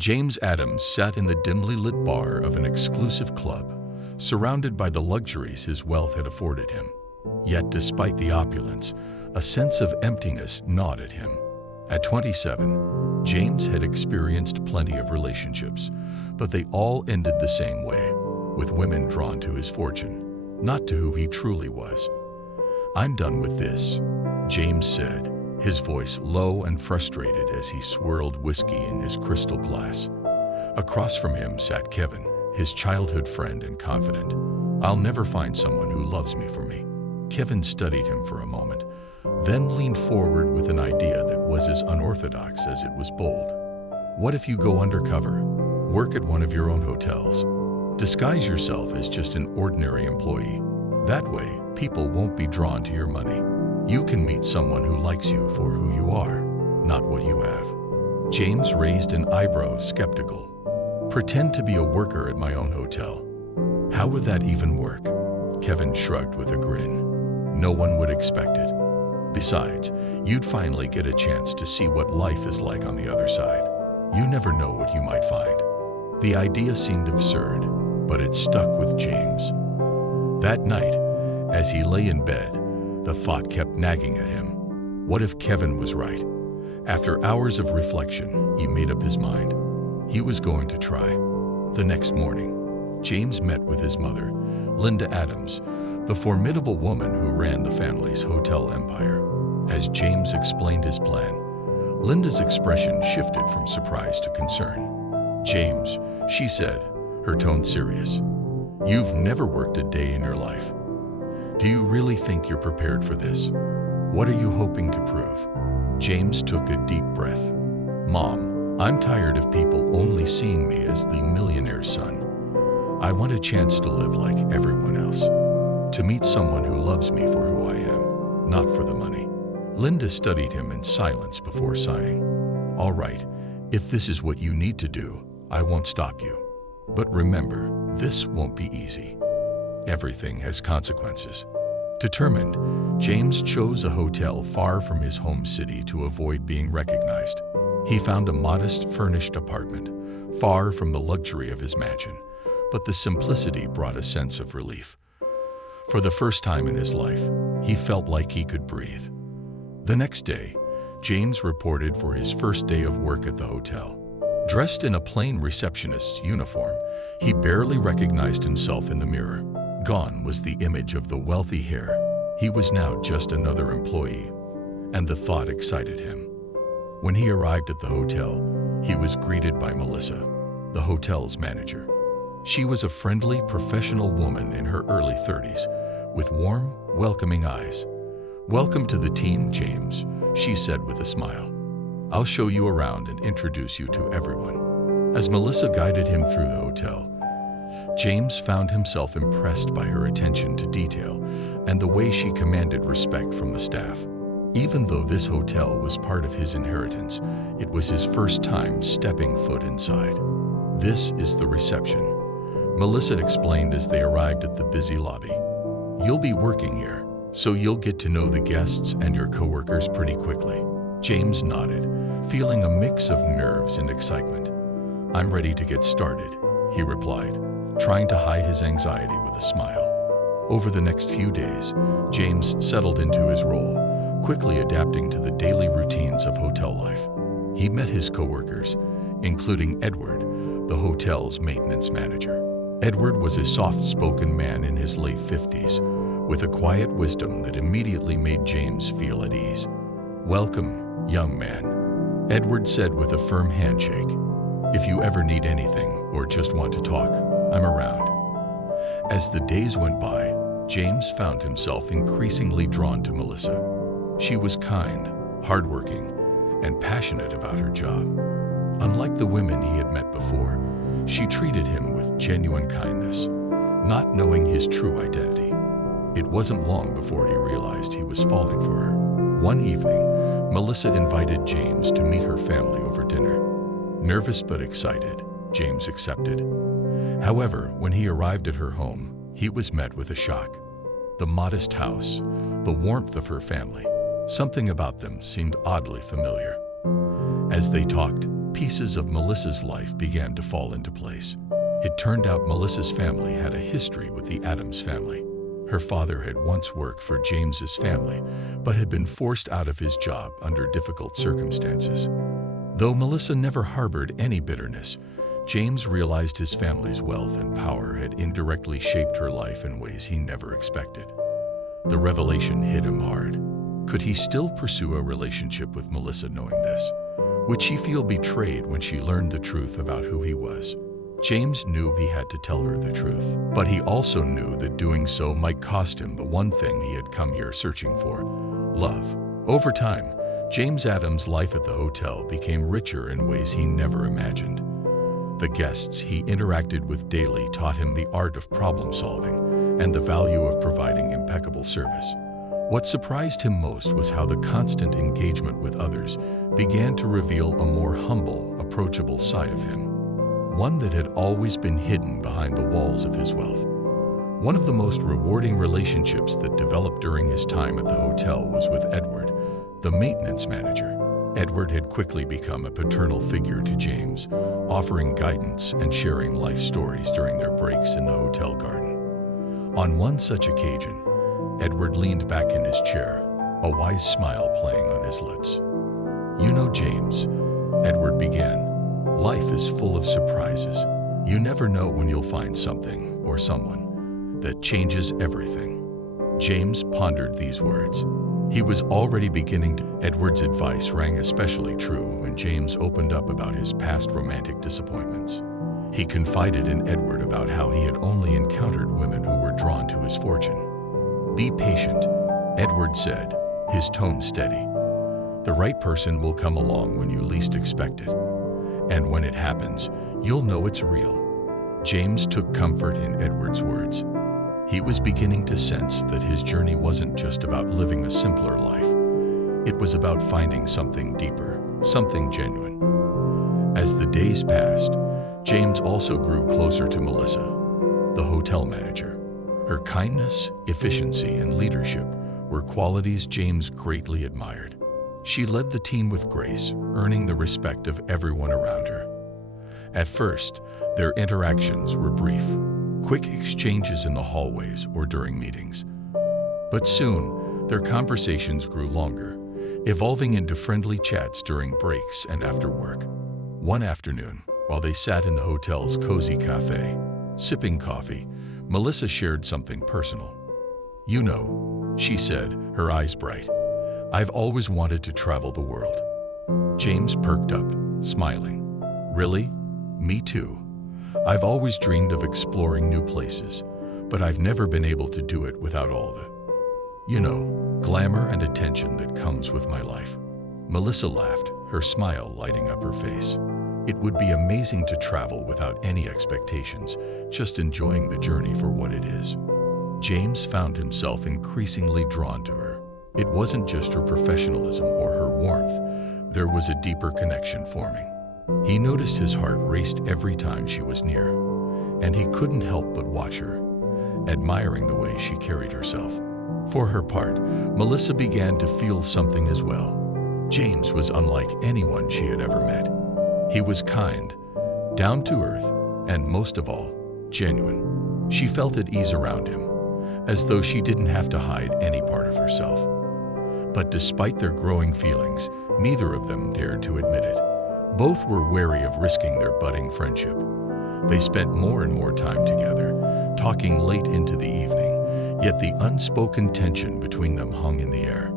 James Adams sat in the dimly lit bar of an exclusive club, surrounded by the luxuries his wealth had afforded him. Yet, despite the opulence, a sense of emptiness gnawed at him. At 27, James had experienced plenty of relationships, but they all ended the same way, with women drawn to his fortune, not to who he truly was. "I'm done with this," James said, his voice low and frustrated as he swirled whiskey in his crystal glass. Across from him sat Kevin, his childhood friend and confidant. "I'll never find someone who loves me for me." Kevin studied him for a moment, then leaned forward with an idea that was as unorthodox as it was bold. "What if you go undercover? Work at one of your own hotels. Disguise yourself as just an ordinary employee. That way, people won't be drawn to your money. You can meet someone who likes you for who you are, not what you have." James raised an eyebrow, skeptical. "Pretend to be a worker at my own hotel. How would that even work?" Kevin shrugged with a grin. "No one would expect it. Besides, you'd finally get a chance to see what life is like on the other side. You never know what you might find." The idea seemed absurd, but it stuck with James. That night, as he lay in bed, the thought kept nagging at him. What if Kevin was right? After hours of reflection, he made up his mind. He was going to try. The next morning, James met with his mother, Linda Adams, the formidable woman who ran the family's hotel empire. As James explained his plan, Linda's expression shifted from surprise to concern. "James," she said, her tone serious, "you've never worked a day in your life. Do you really think you're prepared for this? What are you hoping to prove?" James took a deep breath. "Mom, I'm tired of people only seeing me as the millionaire's son. I want a chance to live like everyone else. To meet someone who loves me for who I am, not for the money." Linda studied him in silence before sighing. "All right, if this is what you need to do, I won't stop you. But remember, this won't be easy. Everything has consequences." Determined, James chose a hotel far from his home city to avoid being recognized. He found a modest, furnished apartment, far from the luxury of his mansion, but the simplicity brought a sense of relief. For the first time in his life, he felt like he could breathe. The next day, James reported for his first day of work at the hotel. Dressed in a plain receptionist's uniform, he barely recognized himself in the mirror. Gone was the image of the wealthy hair. He was now just another employee, and the thought excited him. When he arrived at the hotel, he was greeted by Melissa, the hotel's manager. She was a friendly, professional woman in her early 30s, with warm, welcoming eyes. "Welcome to the team, James," she said with a smile. "I'll show you around and introduce you to everyone." As Melissa guided him through the hotel, James found himself impressed by her attention to detail and the way she commanded respect from the staff. Even though this hotel was part of his inheritance, it was his first time stepping foot inside. "This is the reception," Melissa explained as they arrived at the busy lobby. "You'll be working here, so you'll get to know the guests and your coworkers pretty quickly." James nodded, feeling a mix of nerves and excitement. "I'm ready to get started," he replied, trying to hide his anxiety with a smile. Over the next few days, James settled into his role, quickly adapting to the daily routines of hotel life. He met his coworkers, including Edward, the hotel's maintenance manager. Edward was a soft-spoken man in his late 50s, with a quiet wisdom that immediately made James feel at ease. "Welcome, young man," Edward said with a firm handshake. "If you ever need anything or just want to talk, I'm around." As the days went by, James found himself increasingly drawn to Melissa. She was kind, hardworking, and passionate about her job. Unlike the women he had met before, she treated him with genuine kindness, not knowing his true identity. It wasn't long before he realized he was falling for her. One evening, Melissa invited James to meet her family over dinner. Nervous but excited, James accepted. However, when he arrived at her home, he was met with a shock. The modest house, the warmth of her family, something about them seemed oddly familiar. As they talked, pieces of Melissa's life began to fall into place. It turned out Melissa's family had a history with the Adams family. Her father had once worked for James's family, but had been forced out of his job under difficult circumstances. Though Melissa never harbored any bitterness, James realized his family's wealth and power had indirectly shaped her life in ways he never expected. The revelation hit him hard. Could he still pursue a relationship with Melissa knowing this? Would she feel betrayed when she learned the truth about who he was? James knew he had to tell her the truth, but he also knew that doing so might cost him the one thing he had come here searching for: love. Over time, James Adams' life at the hotel became richer in ways he never imagined. The guests he interacted with daily taught him the art of problem solving and the value of providing impeccable service. What surprised him most was how the constant engagement with others began to reveal a more humble, approachable side of him, one that had always been hidden behind the walls of his wealth. One of the most rewarding relationships that developed during his time at the hotel was with Edward, the maintenance manager. Edward had quickly become a paternal figure to James, offering guidance and sharing life stories during their breaks in the hotel garden. On one such occasion, Edward leaned back in his chair, a wise smile playing on his lips. "You know, James," Edward began, "life is full of surprises. You never know when you'll find something or someone that changes everything." James pondered these words. He was already beginning to. Edward's advice rang especially true when James opened up about his past romantic disappointments. He confided in Edward about how he had only encountered women who were drawn to his fortune. "Be patient," Edward said, his tone steady. "The right person will come along when you least expect it. And when it happens, you'll know it's real." James took comfort in Edward's words. He was beginning to sense that his journey wasn't just about living a simpler life. It was about finding something deeper, something genuine. As the days passed, James also grew closer to Melissa, the hotel manager. Her kindness, efficiency, and leadership were qualities James greatly admired. She led the team with grace, earning the respect of everyone around her. At first, their interactions were brief, quick exchanges in the hallways or during meetings. But soon, their conversations grew longer, evolving into friendly chats during breaks and after work. One afternoon, while they sat in the hotel's cozy cafe, sipping coffee, Melissa shared something personal. "You know," she said, her eyes bright, "I've always wanted to travel the world." James perked up, smiling. "Really? Me too. I've always dreamed of exploring new places, but I've never been able to do it without all the glamour and attention that comes with my life." Melissa laughed, her smile lighting up her face. It would be amazing to travel without any expectations, just enjoying the journey for what it is. James found himself increasingly drawn to her. It wasn't just her professionalism or her warmth. There was a deeper connection forming. He noticed his heart raced every time she was near, and he couldn't help but watch her, admiring the way she carried herself. For her part, Melissa began to feel something as well. James was unlike anyone she had ever met. He was kind, down to earth, and most of all, genuine. She felt at ease around him, as though she didn't have to hide any part of herself. But despite their growing feelings, neither of them dared to admit it. Both were wary of risking their budding friendship. They spent more and more time together, talking late into the evening, yet the unspoken tension between them hung in the air.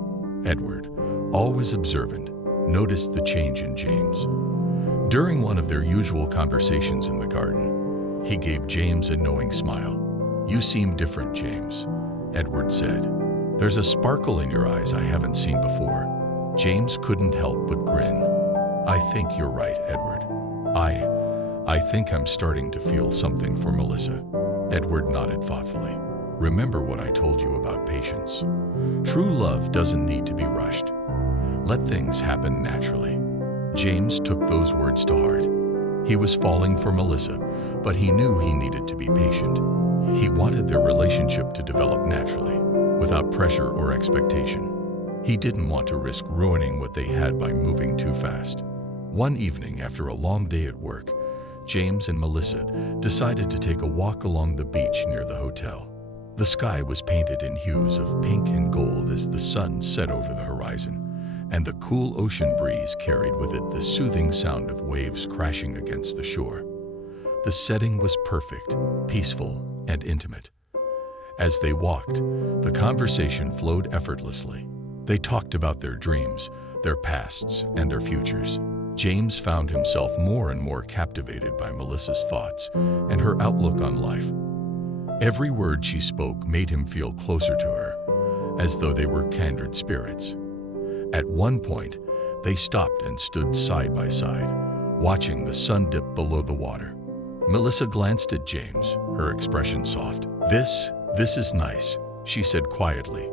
Edward, always observant, noticed the change in James. During one of their usual conversations in the garden, he gave James a knowing smile. "You seem different, James," Edward said. "There's a sparkle in your eyes I haven't seen before." James couldn't help but grin. "I think you're right, Edward. I think I'm starting to feel something for Melissa." Edward nodded thoughtfully. "Remember what I told you about patience. True love doesn't need to be rushed. Let things happen naturally." James took those words to heart. He was falling for Melissa, but he knew he needed to be patient. He wanted their relationship to develop naturally, without pressure or expectation. He didn't want to risk ruining what they had by moving too fast. One evening after a long day at work, James and Melissa decided to take a walk along the beach near the hotel. The sky was painted in hues of pink and gold as the sun set over the horizon, and the cool ocean breeze carried with it the soothing sound of waves crashing against the shore. The setting was perfect, peaceful, and intimate. As they walked, the conversation flowed effortlessly. They talked about their dreams, their pasts, and their futures. James found himself more and more captivated by Melissa's thoughts and her outlook on life. Every word she spoke made him feel closer to her, as though they were kindred spirits. At one point, they stopped and stood side by side, watching the sun dip below the water. Melissa glanced at James, her expression soft. This is nice," she said quietly,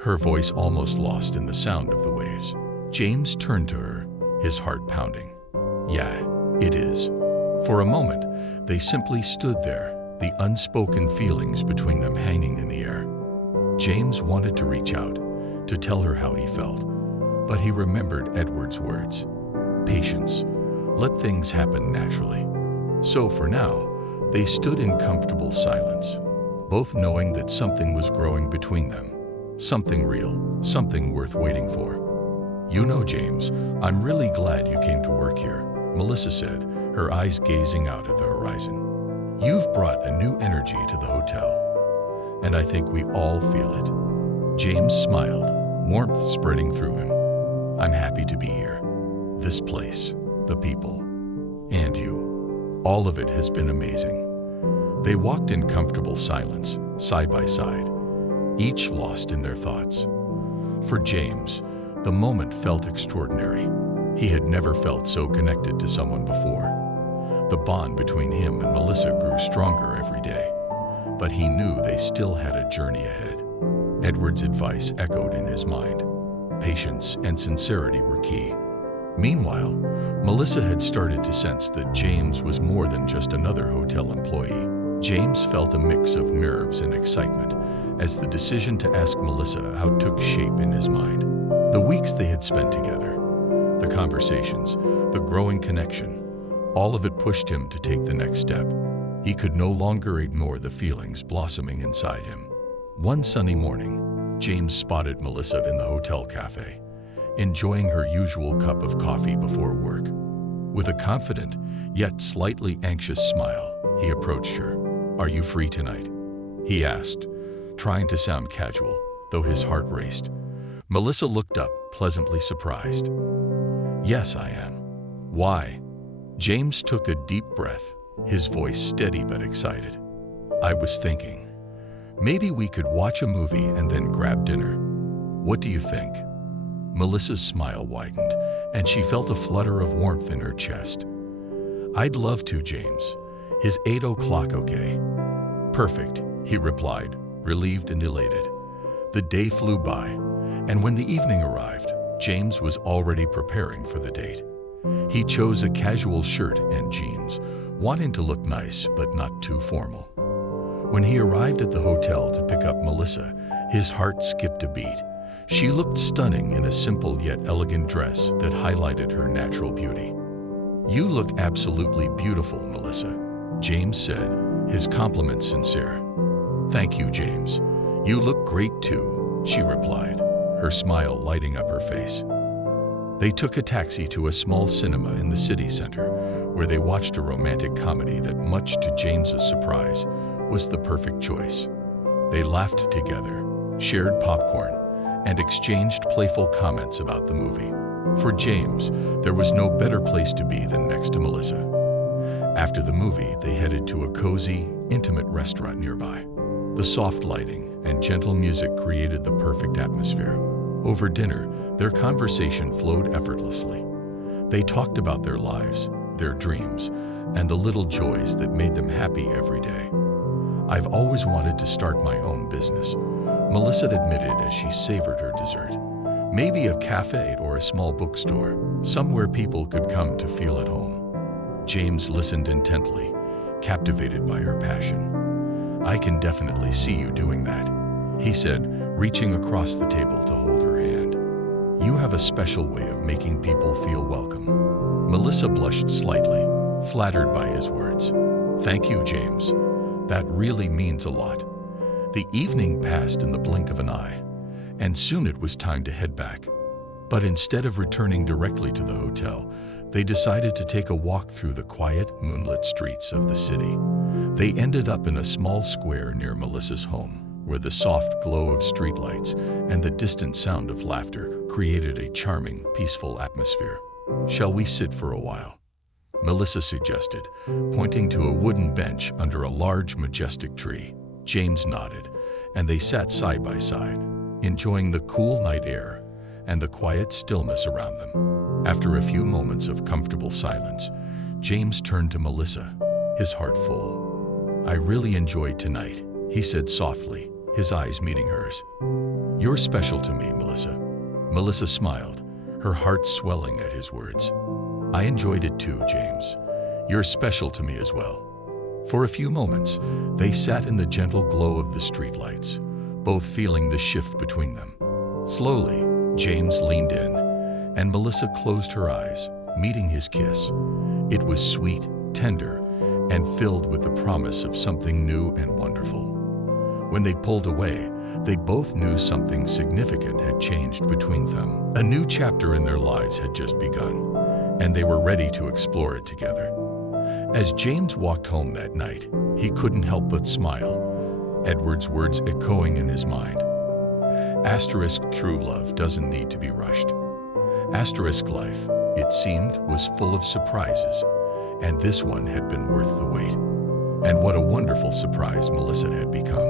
her voice almost lost in the sound of the waves. James turned to her, his heart pounding. "Yeah, it is." For a moment, they simply stood there, the unspoken feelings between them hanging in the air. James wanted to reach out, to tell her how he felt, but he remembered Edward's words. Patience. Let things happen naturally. So for now, they stood in comfortable silence, both knowing that something was growing between them. Something real, something worth waiting for. "You know, James, I'm really glad you came to work here," Melissa said, her eyes gazing out at the horizon. "You've brought a new energy to the hotel, and I think we all feel it." James smiled, warmth spreading through him. "I'm happy to be here. This place, the people, and you. All of it has been amazing." They walked in comfortable silence, side by side, each lost in their thoughts. For James, the moment felt extraordinary. He had never felt so connected to someone before. The bond between him and Melissa grew stronger every day, but he knew they still had a journey ahead. Edward's advice echoed in his mind. Patience and sincerity were key. Meanwhile, Melissa had started to sense that James was more than just another hotel employee. James felt a mix of nerves and excitement as the decision to ask Melissa out took shape in his mind. The weeks they had spent together, the conversations, the growing connection, all of it pushed him to take the next step. He could no longer ignore the feelings blossoming inside him. One sunny morning, James spotted Melissa in the hotel cafe, enjoying her usual cup of coffee before work. With a confident, yet slightly anxious smile, he approached her. "Are you free tonight?" he asked, trying to sound casual, though his heart raced. Melissa looked up, pleasantly surprised. "Yes, I am." "Why?" James took a deep breath, his voice steady but excited. "I was thinking, maybe we could watch a movie and then grab dinner. What do you think?" Melissa's smile widened, and she felt a flutter of warmth in her chest. "I'd love to, James. Is 8 o'clock okay?" "Perfect," he replied, relieved and elated. The day flew by, and when the evening arrived, James was already preparing for the date. He chose a casual shirt and jeans, wanting to look nice but not too formal. When he arrived at the hotel to pick up Melissa, his heart skipped a beat. She looked stunning in a simple yet elegant dress that highlighted her natural beauty. "You look absolutely beautiful, Melissa," James said, his compliments sincere. "Thank you, James. You look great too," she replied, her smile lighting up her face. They took a taxi to a small cinema in the city center, where they watched a romantic comedy that, much to James's surprise, was the perfect choice. They laughed together, shared popcorn, and exchanged playful comments about the movie. For James, there was no better place to be than next to Melissa. After the movie, they headed to a cozy, intimate restaurant nearby. The soft lighting and gentle music created the perfect atmosphere. Over dinner, their conversation flowed effortlessly. They talked about their lives, their dreams, and the little joys that made them happy every day. "I've always wanted to start my own business," Melissa admitted as she savored her dessert. "Maybe a cafe or a small bookstore, somewhere people could come to feel at home." James listened intently, captivated by her passion. "I can definitely see you doing that," he said, reaching across the table to hold her hand. "You have a special way of making people feel welcome." Melissa blushed slightly, flattered by his words. "Thank you, James. That really means a lot." The evening passed in the blink of an eye, and soon it was time to head back. But instead of returning directly to the hotel, they decided to take a walk through the quiet, moonlit streets of the city. They ended up in a small square near Melissa's home, where the soft glow of streetlights and the distant sound of laughter created a charming, peaceful atmosphere. "Shall we sit for a while?" Melissa suggested, pointing to a wooden bench under a large, majestic tree. James nodded, and they sat side by side, enjoying the cool night air and the quiet stillness around them. After a few moments of comfortable silence, James turned to Melissa, his heart full. "I really enjoyed tonight," he said softly, his eyes meeting hers. "You're special to me, Melissa." Melissa smiled, her heart swelling at his words. "I enjoyed it too, James. You're special to me as well." For a few moments, they sat in the gentle glow of the streetlights, both feeling the shift between them. Slowly, James leaned in, and Melissa closed her eyes, meeting his kiss. It was sweet, tender, and filled with the promise of something new and wonderful. When they pulled away, they both knew something significant had changed between them. A new chapter in their lives had just begun, and they were ready to explore it together. As James walked home that night, he couldn't help but smile, Edward's words echoing in his mind. True love doesn't need to be rushed. Life, it seemed, was full of surprises, and this one had been worth the wait. And what a wonderful surprise Melissa had become.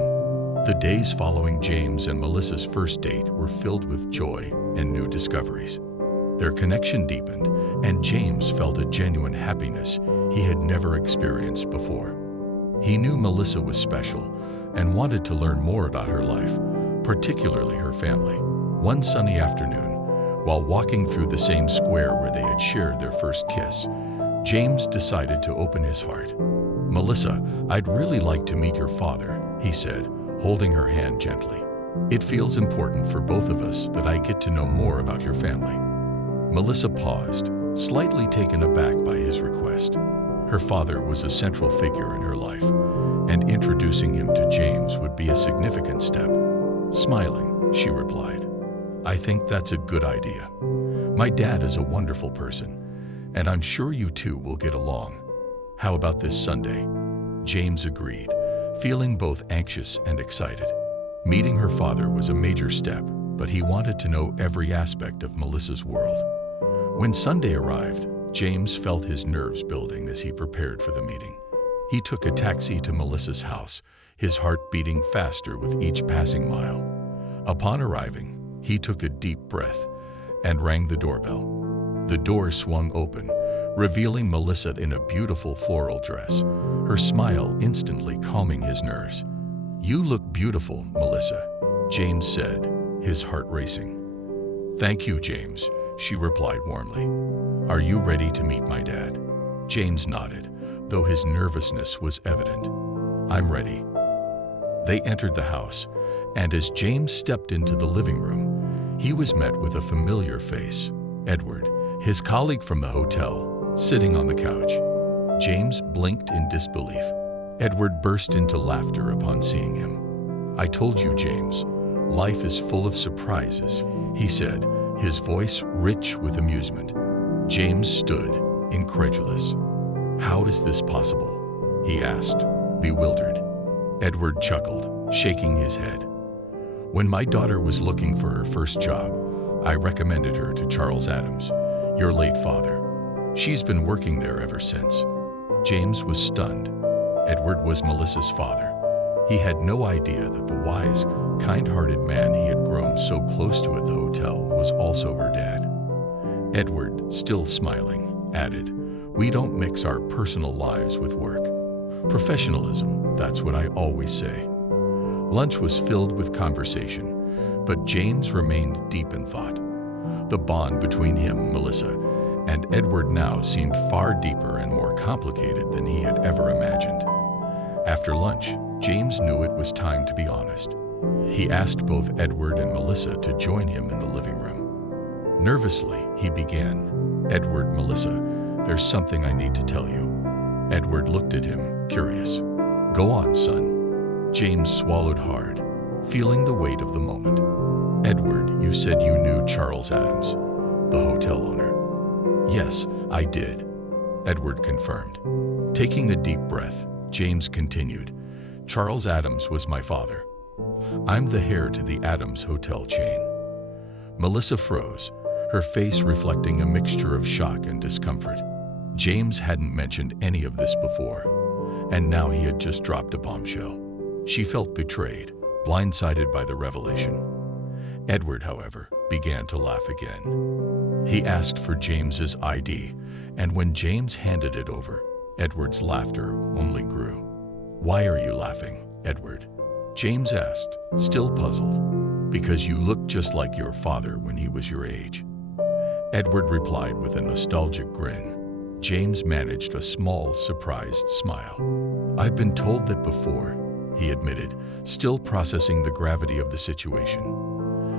The days following James and Melissa's first date were filled with joy and new discoveries. Their connection deepened, and James felt a genuine happiness he had never experienced before. He knew Melissa was special and wanted to learn more about her life, particularly her family. One sunny afternoon, while walking through the same square where they had shared their first kiss, James decided to open his heart. "Melissa, I'd really like to meet your father," he said, holding her hand gently. "It feels important for both of us that I get to know more about your family." Melissa paused, slightly taken aback by his request. Her father was a central figure in her life, and introducing him to James would be a significant step. Smiling, she replied, "I think that's a good idea. My dad is a wonderful person, and I'm sure you two will get along. How about this Sunday?" James agreed, feeling both anxious and excited. Meeting her father was a major step, but he wanted to know every aspect of Melissa's world. When Sunday arrived, James felt his nerves building as he prepared for the meeting. He took a taxi to Melissa's house, his heart beating faster with each passing mile. Upon arriving, he took a deep breath and rang the doorbell. The door swung open, revealing Melissa in a beautiful floral dress, her smile instantly calming his nerves. "You look beautiful, Melissa," James said, his heart racing. "Thank you, James," she replied warmly. "Are you ready to meet my dad?" James nodded, though his nervousness was evident. "I'm ready." They entered the house, and as James stepped into the living room, he was met with a familiar face, Edward, his colleague from the hotel, sitting on the couch. James blinked in disbelief. Edward burst into laughter upon seeing him. "I told you, James, life is full of surprises," he said, his voice rich with amusement. James stood, incredulous. "How is this possible?" he asked, bewildered. Edward chuckled, shaking his head. "When my daughter was looking for her first job, I recommended her to Charles Adams, your late father. She's been working there ever since." James was stunned. Edward was Melissa's father. He had no idea that the wise, kind-hearted man he had grown so close to at the hotel was also her dad. Edward, still smiling, added, "We don't mix our personal lives with work. Professionalism, that's what I always say." Lunch was filled with conversation, but James remained deep in thought. The bond between him, Melissa, and Edward now seemed far deeper and more complicated than he had ever imagined. After lunch, James knew it was time to be honest. He asked both Edward and Melissa to join him in the living room. Nervously, he began, "Edward, Melissa, there's something I need to tell you." Edward looked at him, curious. "Go on, son." James swallowed hard, feeling the weight of the moment. "Edward, you said you knew Charles Adams, the hotel owner." "Yes, I did," Edward confirmed. Taking a deep breath, James continued, "Charles Adams was my father. I'm the heir to the Adams hotel chain." Melissa froze, her face reflecting a mixture of shock and discomfort. James hadn't mentioned any of this before, and now he had just dropped a bombshell. She felt betrayed, blindsided by the revelation. Edward, however, began to laugh again. He asked for James's ID, and when James handed it over, Edward's laughter only grew. "Why are you laughing, Edward?" James asked, still puzzled. "Because you look just like your father when he was your age." Edward replied with a nostalgic grin. James managed a small, surprised smile. "I've been told that before," he admitted, still processing the gravity of the situation.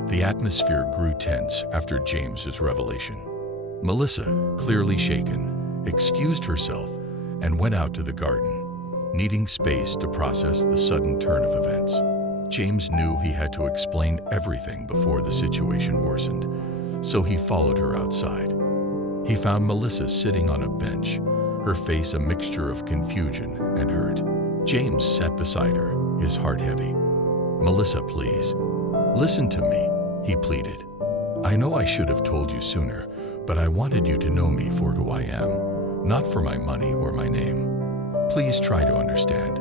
The atmosphere grew tense after James's revelation. Melissa, clearly shaken, excused herself and went out to the garden, needing space to process the sudden turn of events. James knew he had to explain everything before the situation worsened, so he followed her outside. He found Melissa sitting on a bench, her face a mixture of confusion and hurt. James sat beside her, his heart heavy. "Melissa, please, listen to me," he pleaded. "I know I should have told you sooner, but I wanted you to know me for who I am, not for my money or my name. Please try to understand."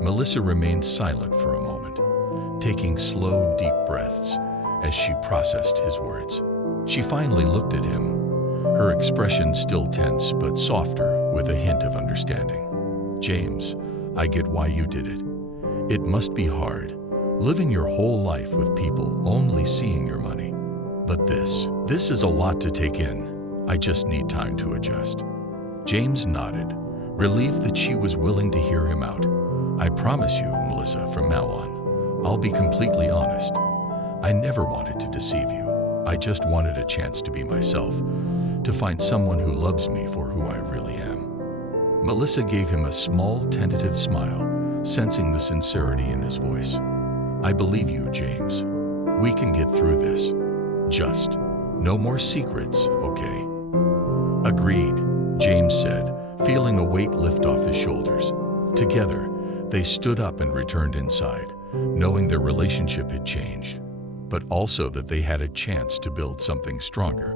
Melissa remained silent for a moment, taking slow, deep breaths as she processed his words. She finally looked at him, her expression still tense but softer with a hint of understanding. "James, I get why you did it. It must be hard, living your whole life with people only seeing your money. But this is a lot to take in. I just need time to adjust." James nodded, relieved that she was willing to hear him out. "I promise you, Melissa, from now on, I'll be completely honest. I never wanted to deceive you. I just wanted a chance to be myself, to find someone who loves me for who I really am." Melissa gave him a small, tentative smile, sensing the sincerity in his voice. "I believe you, James. We can get through this. Just no more secrets, okay?" "Agreed," James said, feeling a weight lift off his shoulders. Together, they stood up and returned inside, knowing their relationship had changed, but also that they had a chance to build something stronger,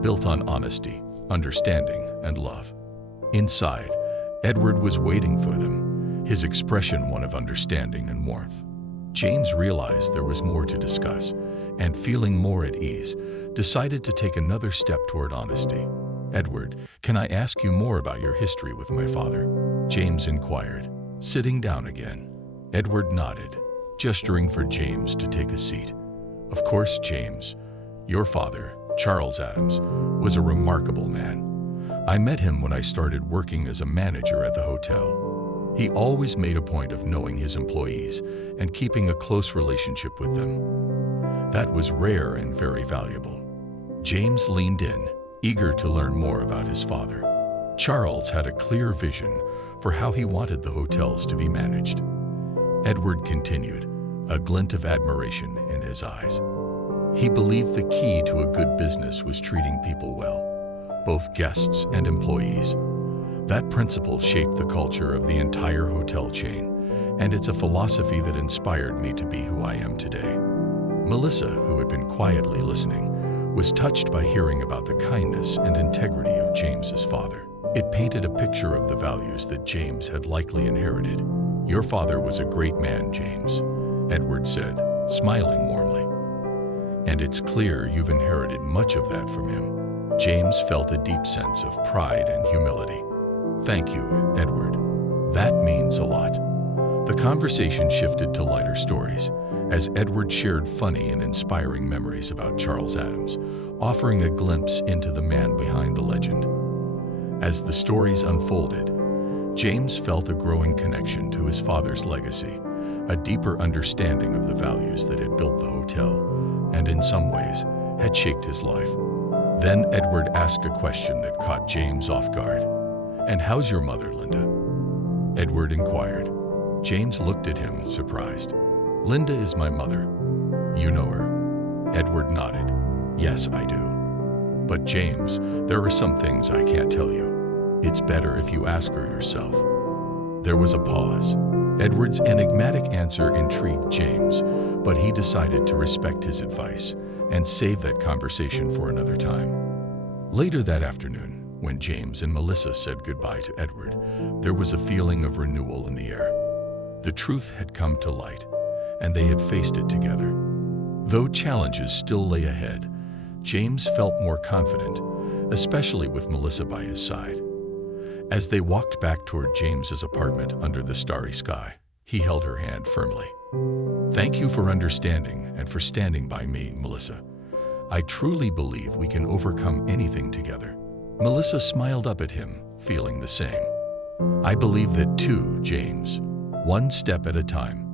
built on honesty, understanding, and love. Inside, Edward was waiting for them, his expression one of understanding and warmth. James realized there was more to discuss, and feeling more at ease, decided to take another step toward honesty. "Edward, can I ask you more about your history with my father?" James inquired, sitting down again. Edward nodded, gesturing for James to take a seat. "Of course, James. Your father, Charles Adams, was a remarkable man. I met him when I started working as a manager at the hotel. He always made a point of knowing his employees and keeping a close relationship with them. That was rare and very valuable." James leaned in, eager to learn more about his father. Charles had a clear vision for how he wanted the hotels to be managed. Edward continued, a glint of admiration in his eyes. He believed the key to a good business was treating people well, both guests and employees. That principle shaped the culture of the entire hotel chain, and it's a philosophy that inspired me to be who I am today. Melissa, who had been quietly listening, was touched by hearing about the kindness and integrity of James's father. It painted a picture of the values that James had likely inherited. "Your father was a great man, James," Edward said, smiling warmly. "And it's clear you've inherited much of that from him." James felt a deep sense of pride and humility. "Thank you, Edward. That means a lot." The conversation shifted to lighter stories, as Edward shared funny and inspiring memories about Charles Adams, offering a glimpse into the man behind the legend. As the stories unfolded, James felt a growing connection to his father's legacy, a deeper understanding of the values that had built the hotel, and in some ways, had shaped his life. Then Edward asked a question that caught James off guard. "And how's your mother, Linda?" Edward inquired. James looked at him, surprised. "Linda is my mother. You know her?" Edward nodded. "Yes, I do. But James, there are some things I can't tell you. It's better if you ask her yourself." There was a pause. Edward's enigmatic answer intrigued James, but he decided to respect his advice and save that conversation for another time. Later that afternoon, when James and Melissa said goodbye to Edward, there was a feeling of renewal in the air. The truth had come to light, and they had faced it together. Though challenges still lay ahead, James felt more confident, especially with Melissa by his side. As they walked back toward James's apartment under the starry sky, he held her hand firmly. "Thank you for understanding and for standing by me, Melissa. I truly believe we can overcome anything together." Melissa smiled up at him, feeling the same. "I believe that too, James. One step at a time."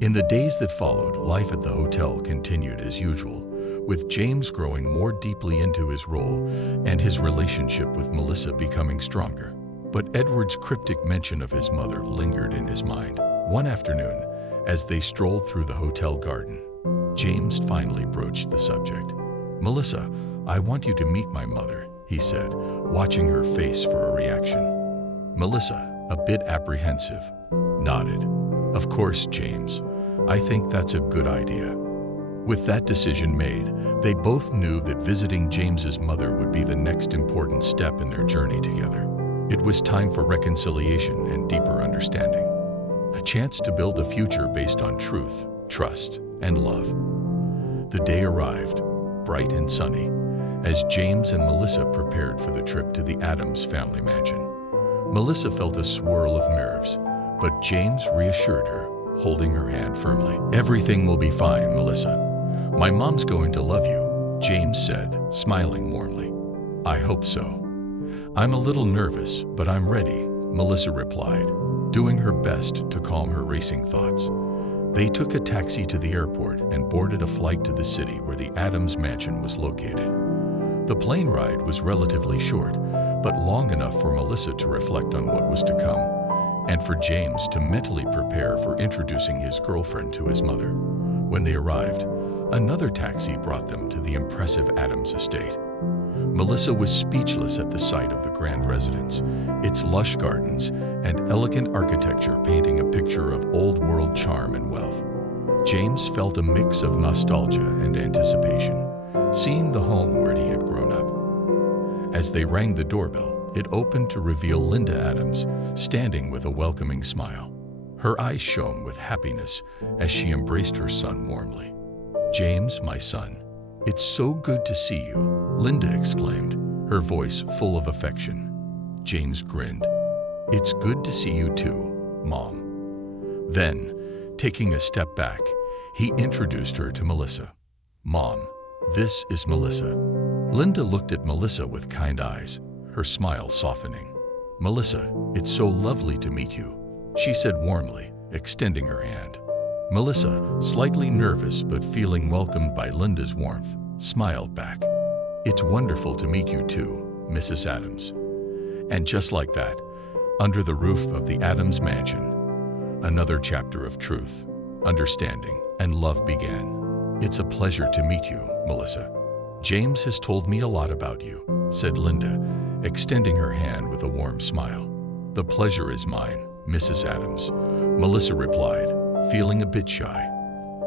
In the days that followed, life at the hotel continued as usual, with James growing more deeply into his role and his relationship with Melissa becoming stronger. But Edward's cryptic mention of his mother lingered in his mind. One afternoon, as they strolled through the hotel garden, James finally broached the subject. "Melissa, I want you to meet my mother," he said, watching her face for a reaction. Melissa, a bit apprehensive, nodded. "Of course, James. I think that's a good idea." With that decision made, they both knew that visiting James's mother would be the next important step in their journey together. It was time for reconciliation and deeper understanding. A chance to build a future based on truth, trust, and love. The day arrived, bright and sunny, as James and Melissa prepared for the trip to the Addams family mansion. Melissa felt a swirl of nerves, but James reassured her, holding her hand firmly. "Everything will be fine, Melissa. My mom's going to love you," James said, smiling warmly. "I hope so." "I'm a little nervous, but I'm ready," Melissa replied, doing her best to calm her racing thoughts. They took a taxi to the airport and boarded a flight to the city where the Addams mansion was located. The plane ride was relatively short, but long enough for Melissa to reflect on what was to come, and for James to mentally prepare for introducing his girlfriend to his mother. When they arrived, another taxi brought them to the impressive Addams estate. Melissa was speechless at the sight of the grand residence, its lush gardens and elegant architecture painting a picture of old-world charm and wealth. James felt a mix of nostalgia and anticipation, seeing the home where he had grown up. As they rang the doorbell, it opened to reveal Linda Addams, standing with a welcoming smile. Her eyes shone with happiness as she embraced her son warmly. "James, my son, it's so good to see you," Linda exclaimed, her voice full of affection. James grinned. "It's good to see you too, Mom." Then, taking a step back, he introduced her to Melissa. "Mom, this is Melissa." Linda looked at Melissa with kind eyes, her smile softening. "Melissa, it's so lovely to meet you," she said warmly, extending her hand. Melissa, slightly nervous but feeling welcomed by Linda's warmth, smiled back. "It's wonderful to meet you too, Mrs. Addams." And just like that, under the roof of the Addams mansion, another chapter of truth, understanding, and love began. "It's a pleasure to meet you, Melissa. James has told me a lot about you," said Linda, extending her hand with a warm smile. "The pleasure is mine, Mrs. Addams," Melissa replied, feeling a bit shy.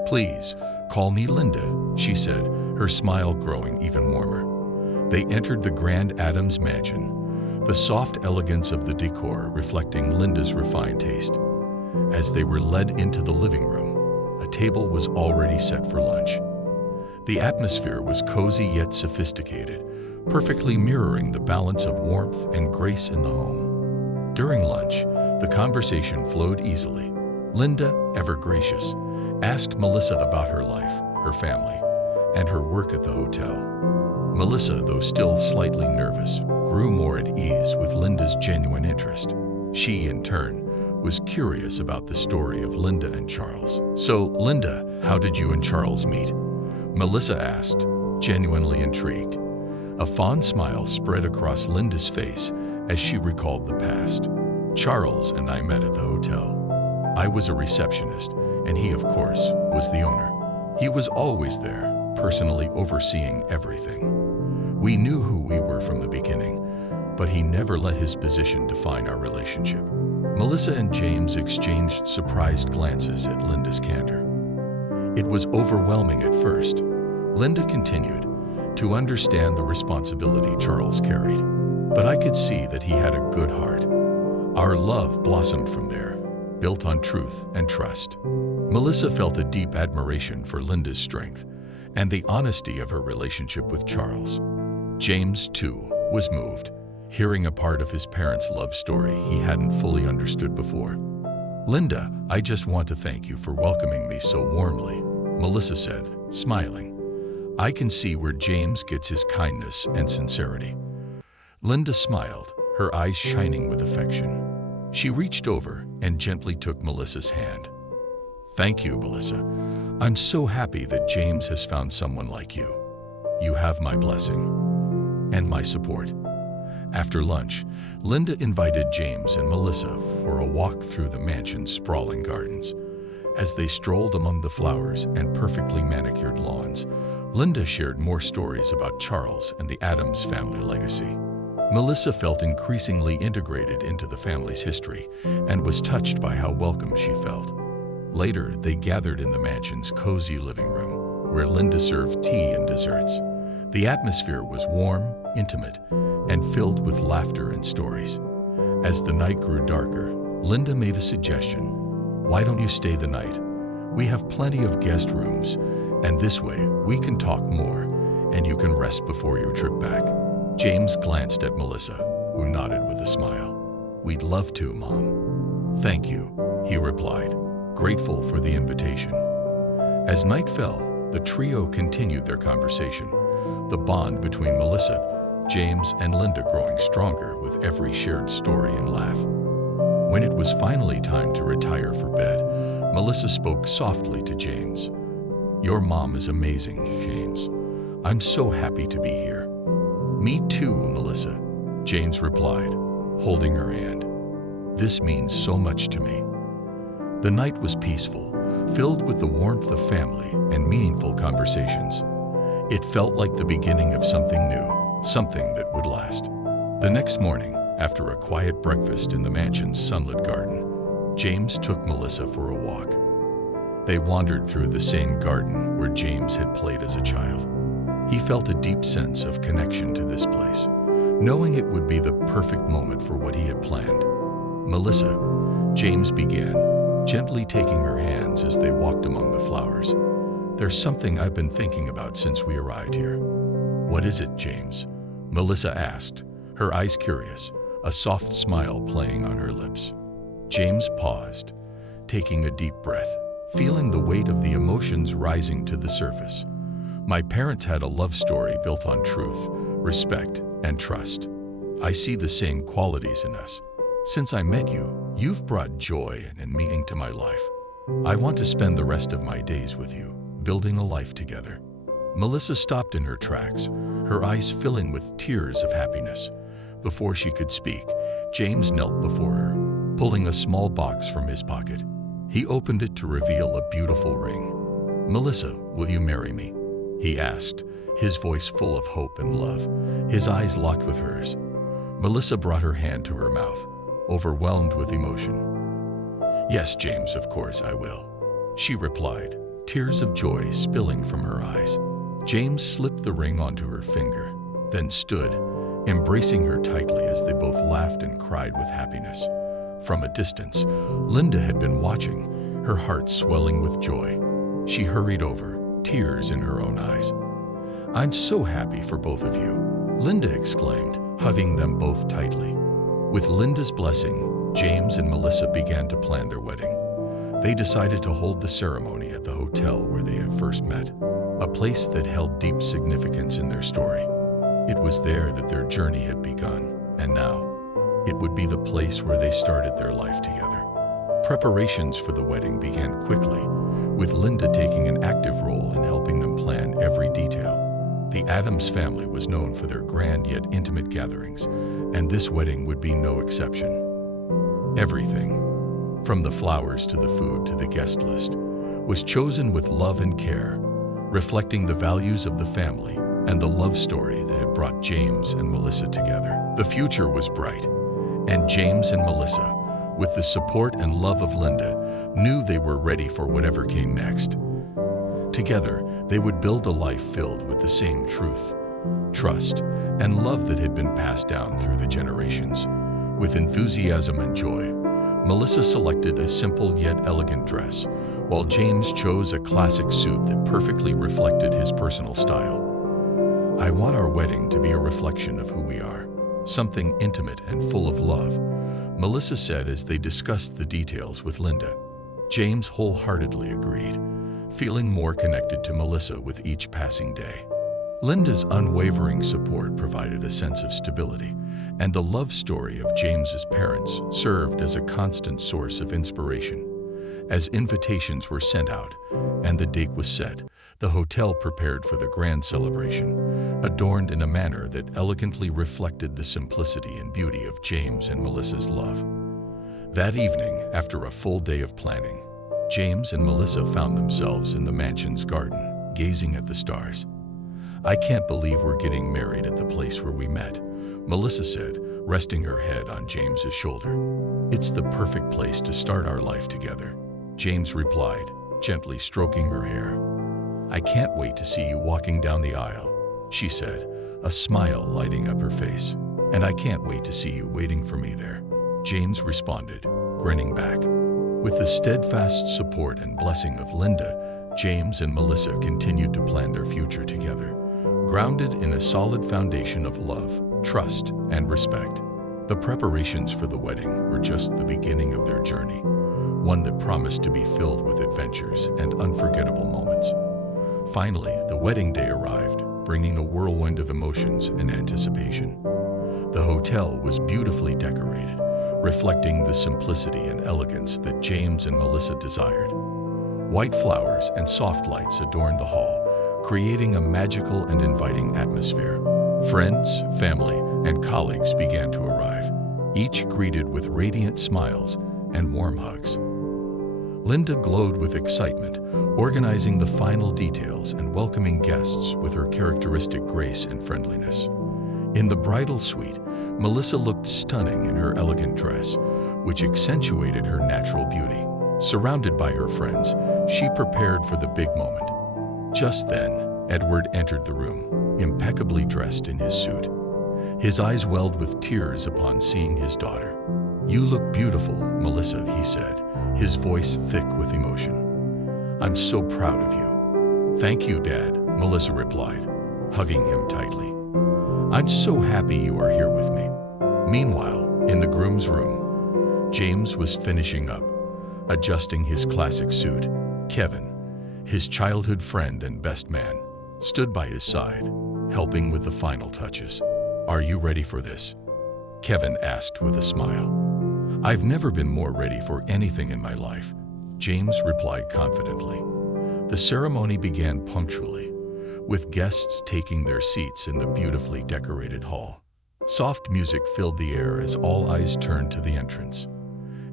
"Please, call me Linda," she said, her smile growing even warmer. They entered the grand Addams mansion, the soft elegance of the decor reflecting Linda's refined taste. As they were led into the living room, a table was already set for lunch. The atmosphere was cozy yet sophisticated, perfectly mirroring the balance of warmth and grace in the home. During lunch, the conversation flowed easily. Linda, ever gracious, asked Melissa about her life, her family, and her work at the hotel. Melissa, though still slightly nervous, grew more at ease with Linda's genuine interest. She, in turn, was curious about the story of Linda and Charles. "So, Linda, how did you and Charles meet?" Melissa asked, genuinely intrigued. A fond smile spread across Linda's face as she recalled the past. Charles and I met at the hotel. I was a receptionist, and he, of course, was the owner. He was always there, personally overseeing everything. We knew who we were from the beginning, but he never let his position define our relationship. Melissa and James exchanged surprised glances at Linda's candor. It was overwhelming at first. Linda continued to understand the responsibility Charles carried, but I could see that he had a good heart. Our love blossomed from there, built on truth and trust. Melissa felt a deep admiration for Linda's strength and the honesty of her relationship with Charles. James, too, was moved, hearing a part of his parents' love story he hadn't fully understood before. "Linda, I just want to thank you for welcoming me so warmly," Melissa said, smiling. "I can see where James gets his kindness and sincerity." Linda smiled, her eyes shining with affection. She reached over and gently took Melissa's hand. "Thank you, Melissa. I'm so happy that James has found someone like you. You have my blessing and my support." After lunch, Linda invited James and Melissa for a walk through the mansion's sprawling gardens. As they strolled among the flowers and perfectly manicured lawns, Linda shared more stories about Charles and the Addams family legacy. Melissa felt increasingly integrated into the family's history and was touched by how welcome she felt. Later, they gathered in the mansion's cozy living room, where Linda served tea and desserts. The atmosphere was warm, intimate, and filled with laughter and stories. As the night grew darker, Linda made a suggestion. "Why don't you stay the night? We have plenty of guest rooms, and this way we can talk more, and you can rest before your trip back." James glanced at Melissa, who nodded with a smile. "We'd love to, Mom." "Thank you," he replied, grateful for the invitation. As night fell, the trio continued their conversation, the bond between Melissa, James, and Linda growing stronger with every shared story and laugh. When it was finally time to retire for bed, Melissa spoke softly to James. "Your mom is amazing, James. I'm so happy to be here." "Me too, Melissa," James replied, holding her hand. "This means so much to me." The night was peaceful, filled with the warmth of family and meaningful conversations. It felt like the beginning of something new, something that would last. The next morning, after a quiet breakfast in the mansion's sunlit garden, James took Melissa for a walk. They wandered through the same garden where James had played as a child. He felt a deep sense of connection to this place, knowing it would be the perfect moment for what he had planned. "Melissa," James began, gently taking her hands as they walked among the flowers. "There's something I've been thinking about since we arrived here." "What is it, James?" Melissa asked, her eyes curious, a soft smile playing on her lips. James paused, taking a deep breath, feeling the weight of the emotions rising to the surface. "My parents had a love story built on truth, respect, and trust. I see the same qualities in us. Since I met you, you've brought joy and meaning to my life. I want to spend the rest of my days with you, building a life together." Melissa stopped in her tracks, her eyes filling with tears of happiness. Before she could speak, James knelt before her, pulling a small box from his pocket. He opened it to reveal a beautiful ring. "Melissa, will you marry me?" he asked, his voice full of hope and love, his eyes locked with hers. Melissa brought her hand to her mouth, overwhelmed with emotion. "Yes, James, of course I will," she replied, tears of joy spilling from her eyes. James slipped the ring onto her finger, then stood, embracing her tightly as they both laughed and cried with happiness. From a distance, Linda had been watching, her heart swelling with joy. She hurried over, tears in her own eyes. "I'm so happy for both of you," Linda exclaimed, hugging them both tightly. With Linda's blessing, James and Melissa began to plan their wedding. They decided to hold the ceremony at the hotel where they had first met, a place that held deep significance in their story. It was there that their journey had begun, and now, it would be the place where they started their life together. Preparations for the wedding began quickly, with Linda taking an active role in helping them plan every detail. The Addams family was known for their grand yet intimate gatherings, and this wedding would be no exception. Everything, from the flowers to the food to the guest list, was chosen with love and care, reflecting the values of the family and the love story that had brought James and Melissa together. The future was bright, and James and Melissa, with the support and love of Linda, knew they were ready for whatever came next. Together, they would build a life filled with the same truth, trust, and love that had been passed down through the generations. With enthusiasm and joy, Melissa selected a simple yet elegant dress, while James chose a classic suit that perfectly reflected his personal style. "I want our wedding to be a reflection of who we are, something intimate and full of love," Melissa said as they discussed the details with Linda. James wholeheartedly agreed, feeling more connected to Melissa with each passing day. Linda's unwavering support provided a sense of stability, and the love story of James's parents served as a constant source of inspiration. As invitations were sent out and the date was set, the hotel prepared for the grand celebration, adorned in a manner that elegantly reflected the simplicity and beauty of James and Melissa's love. That evening, after a full day of planning, James and Melissa found themselves in the mansion's garden, gazing at the stars. "I can't believe we're getting married at the place where we met," Melissa said, resting her head on James's shoulder. "It's the perfect place to start our life together," James replied, gently stroking her hair. "I can't wait to see you walking down the aisle," she said, a smile lighting up her face. "And I can't wait to see you waiting for me there," James responded, grinning back. With the steadfast support and blessing of Linda, James and Melissa continued to plan their future together, grounded in a solid foundation of love, trust, and respect. The preparations for the wedding were just the beginning of their journey, one that promised to be filled with adventures and unforgettable moments. Finally, the wedding day arrived, bringing a whirlwind of emotions and anticipation. The hotel was beautifully decorated, reflecting the simplicity and elegance that James and Melissa desired. White flowers and soft lights adorned the hall, creating a magical and inviting atmosphere. Friends, family, and colleagues began to arrive, each greeted with radiant smiles and warm hugs. Linda glowed with excitement, organizing the final details and welcoming guests with her characteristic grace and friendliness. In the bridal suite, Melissa looked stunning in her elegant dress, which accentuated her natural beauty. Surrounded by her friends, she prepared for the big moment. Just then, Edward entered the room, impeccably dressed in his suit. His eyes welled with tears upon seeing his daughter. "You look beautiful, Melissa," he said, his voice thick with emotion. "I'm so proud of you." "Thank you, Dad," Melissa replied, hugging him tightly. "I'm so happy you are here with me." Meanwhile, in the groom's room, James was finishing up, adjusting his classic suit. Kevin, his childhood friend and best man, stood by his side, helping with the final touches. "Are you ready for this?" Kevin asked with a smile. "I've never been more ready for anything in my life," James replied confidently. The ceremony began punctually, with guests taking their seats in the beautifully decorated hall. Soft music filled the air as all eyes turned to the entrance.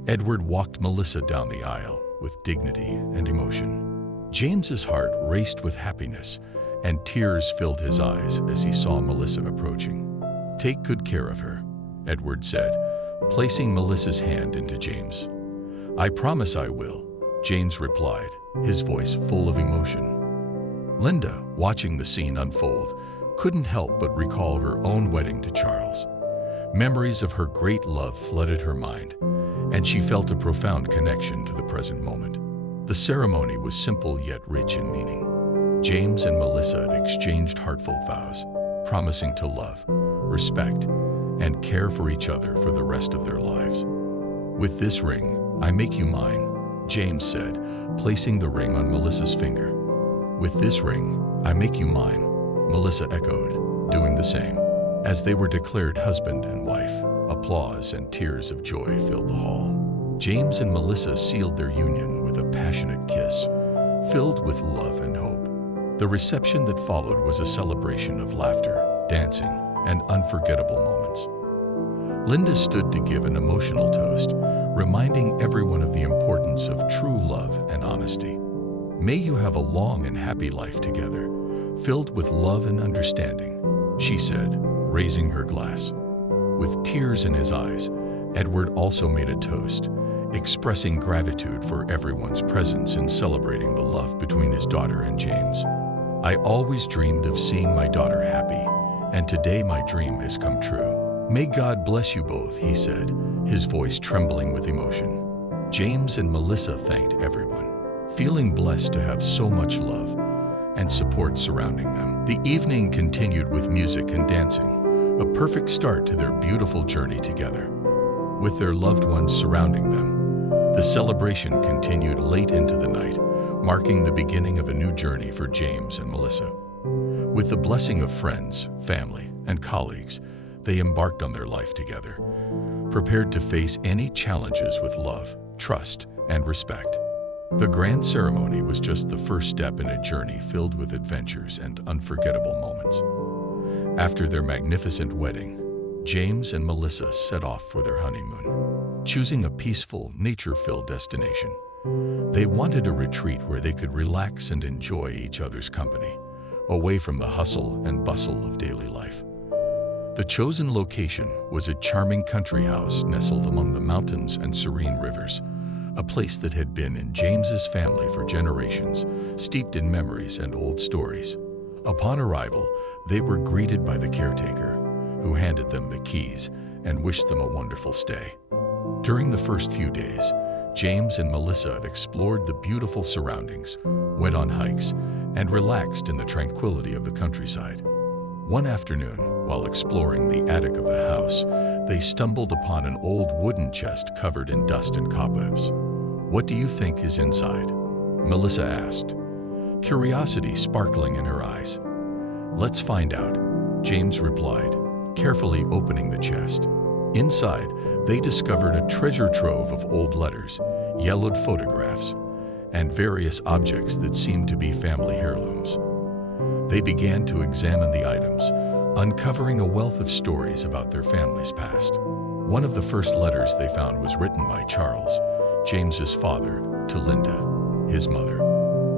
Edward walked Melissa down the aisle with dignity and emotion. James's heart raced with happiness, and tears filled his eyes as he saw Melissa approaching. "Take good care of her," Edward said, placing Melissa's hand into James. "I promise I will," James replied, his voice full of emotion. Linda, watching the scene unfold, couldn't help but recall her own wedding to Charles. Memories of her great love flooded her mind, and she felt a profound connection to the present moment. The ceremony was simple yet rich in meaning. James and Melissa had exchanged heartfelt vows, promising to love, respect, and care for each other for the rest of their lives. "With this ring, I make you mine," James said, placing the ring on Melissa's finger. "With this ring, I make you mine," Melissa echoed, doing the same. As they were declared husband and wife, applause and tears of joy filled the hall. James and Melissa sealed their union with a passionate kiss, filled with love and hope. The reception that followed was a celebration of laughter, dancing, and unforgettable moments. Linda stood to give an emotional toast, reminding everyone of the importance of true love and honesty. "May you have a long and happy life together, filled with love and understanding," she said, raising her glass. With tears in his eyes, Edward also made a toast, expressing gratitude for everyone's presence in celebrating the love between his daughter and James. "I always dreamed of seeing my daughter happy, and today my dream has come true. May God bless you both," he said, his voice trembling with emotion. James and Melissa thanked everyone, feeling blessed to have so much love and support surrounding them. The evening continued with music and dancing, a perfect start to their beautiful journey together. With their loved ones surrounding them, the celebration continued late into the night, marking the beginning of a new journey for James and Melissa. With the blessing of friends, family, and colleagues, they embarked on their life together, prepared to face any challenges with love, trust, and respect. The grand ceremony was just the first step in a journey filled with adventures and unforgettable moments. After their magnificent wedding, James and Melissa set off for their honeymoon, choosing a peaceful, nature-filled destination. They wanted a retreat where they could relax and enjoy each other's company, away from the hustle and bustle of daily life. The chosen location was a charming country house nestled among the mountains and serene rivers, a place that had been in James's family for generations, steeped in memories and old stories. Upon arrival, they were greeted by the caretaker, who handed them the keys and wished them a wonderful stay. During the first few days, James and Melissa explored the beautiful surroundings, went on hikes, and relaxed in the tranquility of the countryside. One afternoon, while exploring the attic of the house, they stumbled upon an old wooden chest covered in dust and cobwebs. "What do you think is inside?" Melissa asked, curiosity sparkling in her eyes. "Let's find out," James replied, carefully opening the chest. Inside, they discovered a treasure trove of old letters, yellowed photographs, and various objects that seemed to be family heirlooms. They began to examine the items, uncovering a wealth of stories about their family's past. One of the first letters they found was written by Charles, James's father, to Linda, his mother.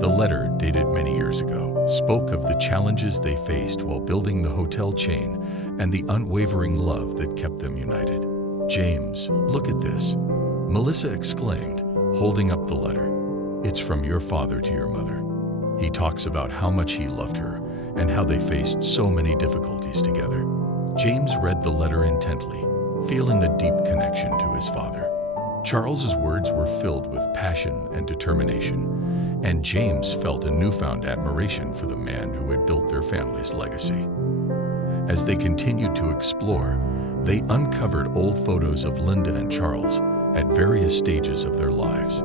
The letter, dated many years ago, spoke of the challenges they faced while building the hotel chain and the unwavering love that kept them united. "James, look at this," Melissa exclaimed, holding up the letter. "It's from your father to your mother. He talks about how much he loved her and how they faced so many difficulties together." James read the letter intently, feeling a deep connection to his father. Charles's words were filled with passion and determination, and James felt a newfound admiration for the man who had built their family's legacy. As they continued to explore, they uncovered old photos of Linda and Charles at various stages of their lives.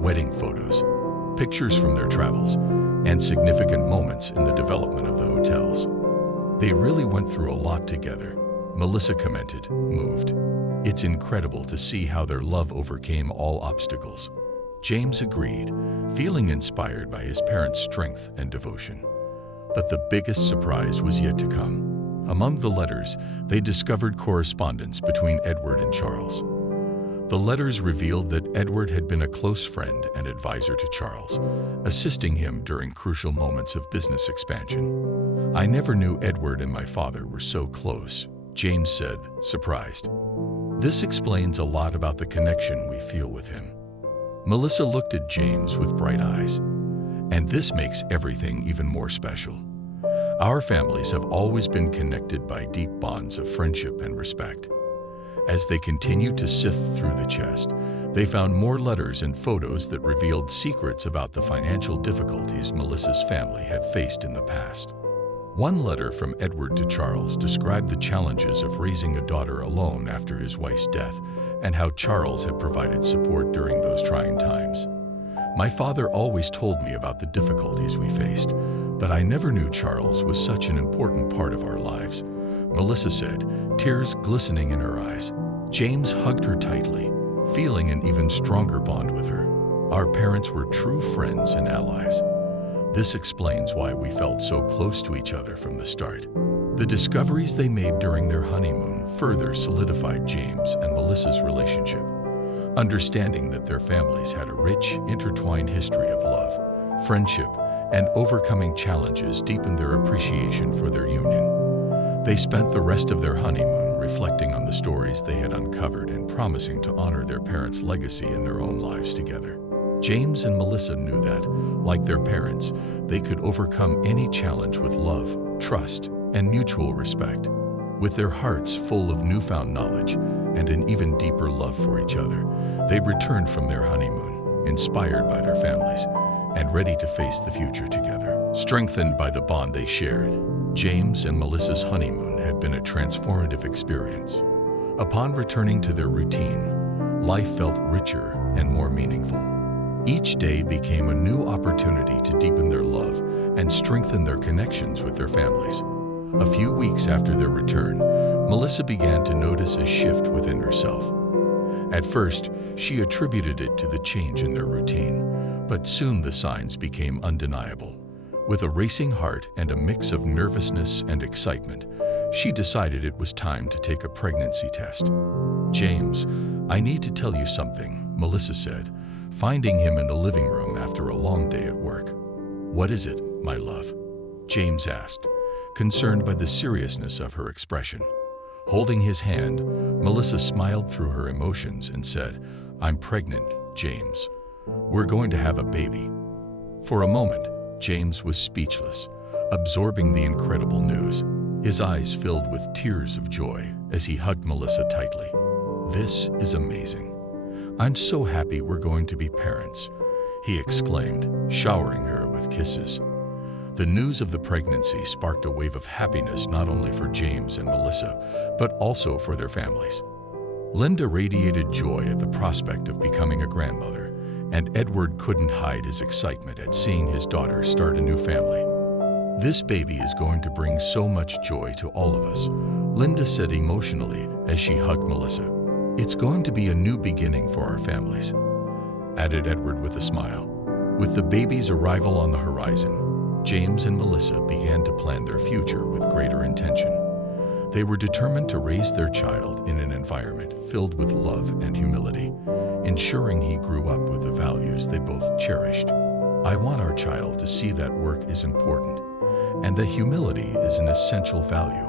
Wedding photos, pictures from their travels, and significant moments in the development of the hotels. "They really went through a lot together," Melissa commented, moved. "It's incredible to see how their love overcame all obstacles." James agreed, feeling inspired by his parents' strength and devotion. But the biggest surprise was yet to come. Among the letters, they discovered correspondence between Edward and Charles. The letters revealed that Edward had been a close friend and advisor to Charles, assisting him during crucial moments of business expansion. "I never knew Edward and my father were so close," James said, surprised. "This explains a lot about the connection we feel with him." Melissa looked at James with bright eyes. "And this makes everything even more special. Our families have always been connected by deep bonds of friendship and respect." As they continued to sift through the chest, they found more letters and photos that revealed secrets about the financial difficulties Melissa's family had faced in the past. One letter from Edward to Charles described the challenges of raising a daughter alone after his wife's death and how Charles had provided support during those trying times. "My father always told me about the difficulties we faced, but I never knew Charles was such an important part of our lives," Melissa said, tears glistening in her eyes. James hugged her tightly, feeling an even stronger bond with her. "Our parents were true friends and allies. This explains why we felt so close to each other from the start. The discoveries they made during their honeymoon further solidified James and Melissa's relationship. Understanding that their families had a rich, intertwined history of love, friendship, and overcoming challenges deepened their appreciation for their union. They spent the rest of their honeymoon reflecting on the stories they had uncovered and promising to honor their parents' legacy in their own lives together. James and Melissa knew that, like their parents, they could overcome any challenge with love, trust, and mutual respect. With their hearts full of newfound knowledge and an even deeper love for each other, they returned from their honeymoon, inspired by their families, and ready to face the future together. Strengthened by the bond they shared, James and Melissa's honeymoon had been a transformative experience. Upon returning to their routine, life felt richer and more meaningful. Each day became a new opportunity to deepen their love and strengthen their connections with their families. A few weeks after their return, Melissa began to notice a shift within herself. At first, she attributed it to the change in their routine, but soon the signs became undeniable. With a racing heart and a mix of nervousness and excitement, she decided it was time to take a pregnancy test. "James, I need to tell you something," Melissa said, finding him in the living room after a long day at work. "What is it, my love?" James asked, concerned by the seriousness of her expression. Holding his hand, Melissa smiled through her emotions and said, "I'm pregnant, James. We're going to have a baby." For a moment, James was speechless, absorbing the incredible news. His eyes filled with tears of joy as he hugged Melissa tightly. "This is amazing. I'm so happy we're going to be parents," he exclaimed, showering her with kisses. The news of the pregnancy sparked a wave of happiness not only for James and Melissa, but also for their families. Linda radiated joy at the prospect of becoming a grandmother, and Edward couldn't hide his excitement at seeing his daughter start a new family. "This baby is going to bring so much joy to all of us," Linda said emotionally as she hugged Melissa. "It's going to be a new beginning for our families," added Edward with a smile. With the baby's arrival on the horizon, James and Melissa began to plan their future with greater intention. They were determined to raise their child in an environment filled with love and humility, ensuring he grew up with the values they both cherished. "I want our child to see that work is important and that humility is an essential value,"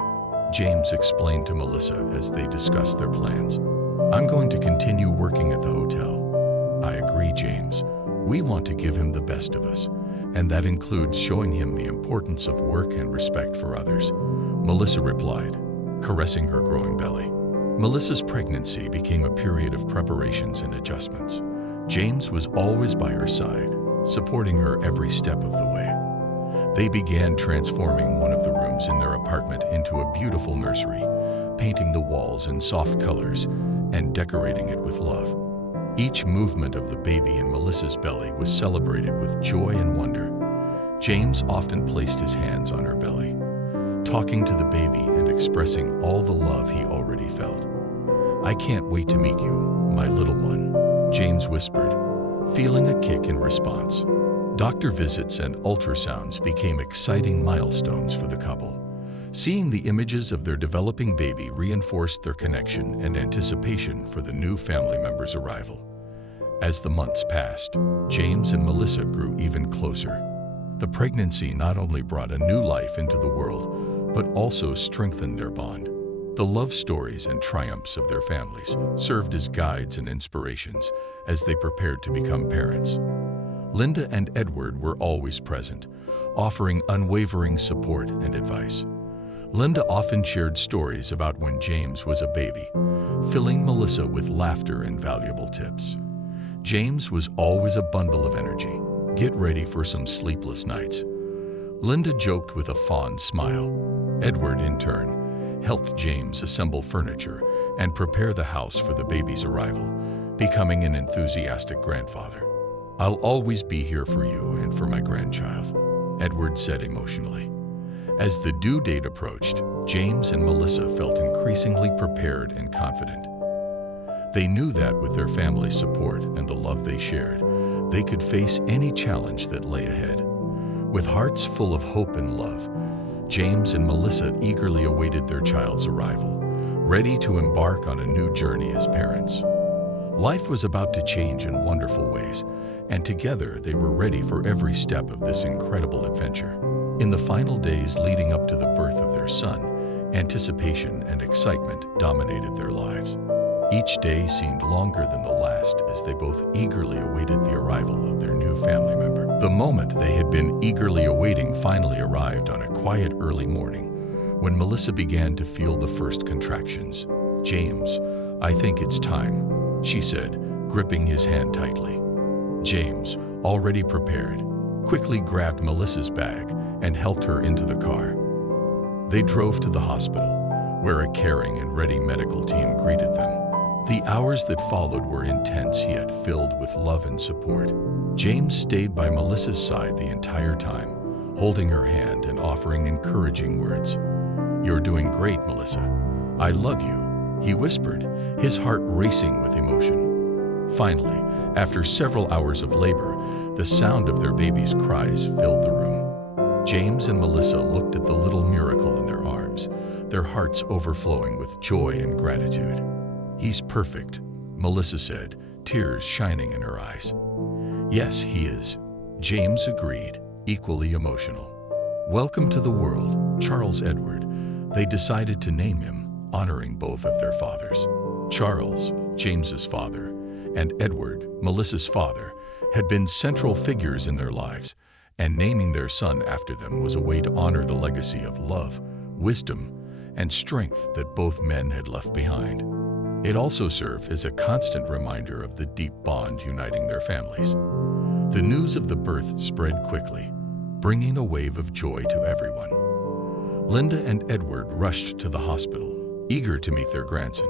James explained to Melissa as they discussed their plans. "I'm going to continue working at the hotel." "I agree, James. We want to give him the best of us, and that includes showing him the importance of work and respect for others," Melissa replied, caressing her growing belly. Melissa's pregnancy became a period of preparations and adjustments. James was always by her side, supporting her every step of the way. They began transforming one of the rooms in their apartment into a beautiful nursery, painting the walls in soft colors and decorating it with love. Each movement of the baby in Melissa's belly was celebrated with joy and wonder. James often placed his hands on her belly, talking to the baby and expressing all the love he already felt. "I can't wait to meet you, my little one," James whispered, feeling a kick in response. Doctor visits and ultrasounds became exciting milestones for the couple. Seeing the images of their developing baby reinforced their connection and anticipation for the new family member's arrival. As the months passed, James and Melissa grew even closer. The pregnancy not only brought a new life into the world, but also strengthened their bond. The love stories and triumphs of their families served as guides and inspirations as they prepared to become parents. Linda and Edward were always present, offering unwavering support and advice. Linda often shared stories about when James was a baby, filling Melissa with laughter and valuable tips. James was always a bundle of energy. "Get ready for some sleepless nights," Linda joked with a fond smile. Edward, in turn, helped James assemble furniture and prepare the house for the baby's arrival, becoming an enthusiastic grandfather. "I'll always be here for you and for my grandchild," Edward said emotionally. As the due date approached, James and Melissa felt increasingly prepared and confident. They knew that with their family's support and the love they shared, they could face any challenge that lay ahead. With hearts full of hope and love, James and Melissa eagerly awaited their child's arrival, ready to embark on a new journey as parents. Life was about to change in wonderful ways, and together they were ready for every step of this incredible adventure. In the final days leading up to the birth of their son, anticipation and excitement dominated their lives. Each day seemed longer than the last as they both eagerly awaited the arrival of their new family member. The moment they had been eagerly awaiting finally arrived on a quiet early morning when Melissa began to feel the first contractions. "James, I think it's time," she said, gripping his hand tightly. James, already prepared, quickly grabbed Melissa's bag and helped her into the car. They drove to the hospital, where a caring and ready medical team greeted them. The hours that followed were intense yet filled with love and support. James stayed by Melissa's side the entire time, holding her hand and offering encouraging words. "You're doing great, Melissa. I love you," he whispered, his heart racing with emotion. Finally, after several hours of labor, the sound of their baby's cries filled the room. James and Melissa looked at the little miracle in their arms, their hearts overflowing with joy and gratitude. "He's perfect," Melissa said, tears shining in her eyes. "Yes, he is," James agreed, equally emotional. "Welcome to the world, Charles Edward," they decided to name him, honoring both of their fathers. Charles, James's father, and Edward, Melissa's father, had been central figures in their lives, and naming their son after them was a way to honor the legacy of love, wisdom, and strength that both men had left behind. It also served as a constant reminder of the deep bond uniting their families. The news of the birth spread quickly, bringing a wave of joy to everyone. Linda and Edward rushed to the hospital, eager to meet their grandson.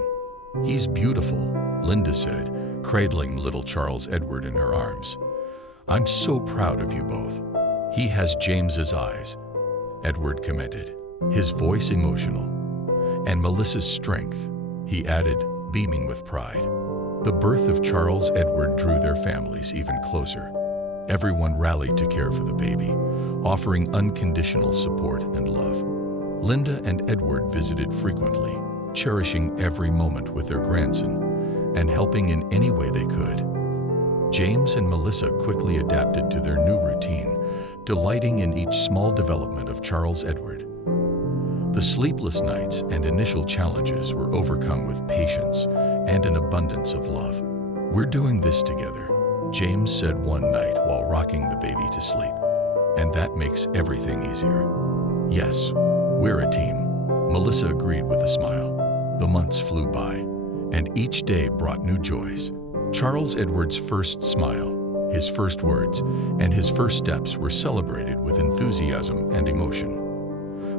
"He's beautiful," Linda said, cradling little Charles Edward in her arms. "I'm so proud of you both. He has James's eyes," Edward commented, his voice emotional. "And Melissa's strength," he added, beaming with pride. The birth of Charles Edward drew their families even closer. Everyone rallied to care for the baby, offering unconditional support and love. Linda and Edward visited frequently, cherishing every moment with their grandson and helping in any way they could. James and Melissa quickly adapted to their new routine, delighting in each small development of Charles Edward. The sleepless nights and initial challenges were overcome with patience and an abundance of love. "We're doing this together," James said one night while rocking the baby to sleep. "And that makes everything easier." "Yes, we're a team," Melissa agreed with a smile. The months flew by, and each day brought new joys. Charles Edward's first smile, his first words, and his first steps were celebrated with enthusiasm and emotion.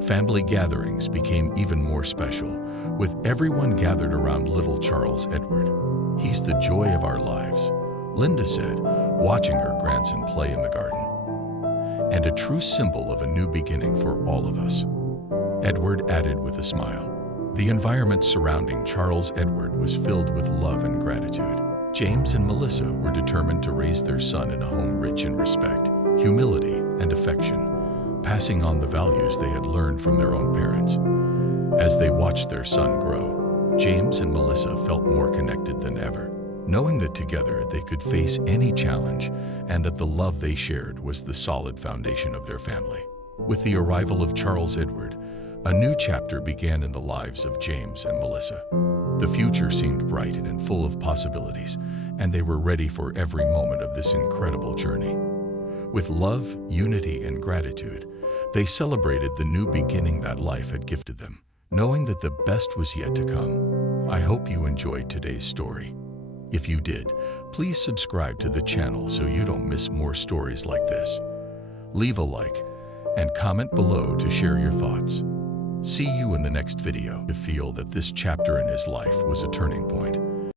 Family gatherings became even more special, with everyone gathered around little Charles Edward. "He's the joy of our lives," Linda said, watching her grandson play in the garden. "And a true symbol of a new beginning for all of us," Edward added with a smile. The environment surrounding Charles Edward was filled with love and gratitude. James and Melissa were determined to raise their son in a home rich in respect, humility, and affection, passing on the values they had learned from their own parents. As they watched their son grow, James and Melissa felt more connected than ever, knowing that together they could face any challenge and that the love they shared was the solid foundation of their family. With the arrival of Charles Edward, a new chapter began in the lives of James and Melissa. The future seemed bright and full of possibilities, and they were ready for every moment of this incredible journey. With love, unity, and gratitude, they celebrated the new beginning that life had gifted them, knowing that the best was yet to come. I hope you enjoyed today's story. If you did, please subscribe to the channel so you don't miss more stories like this. Leave a like and comment below to share your thoughts. See you in the next video. To feel that this chapter in his life was a turning point.